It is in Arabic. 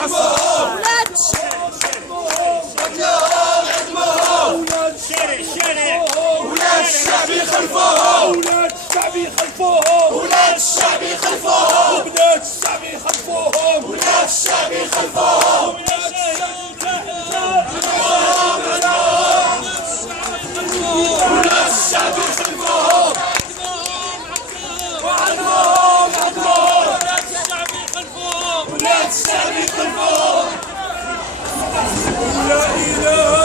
يحصلوا ولاد ولاد الشعب يخلفوهم ولاد الشعب يخلفوهم ولاد الشعب يخلفوهم ولاد الشعب يخلفوهم ولاد الشعب يخلفوهم ولاد الشعب يخلفوهم وعنهم عدوهم ولاد الشعب يخلفوهم لا إله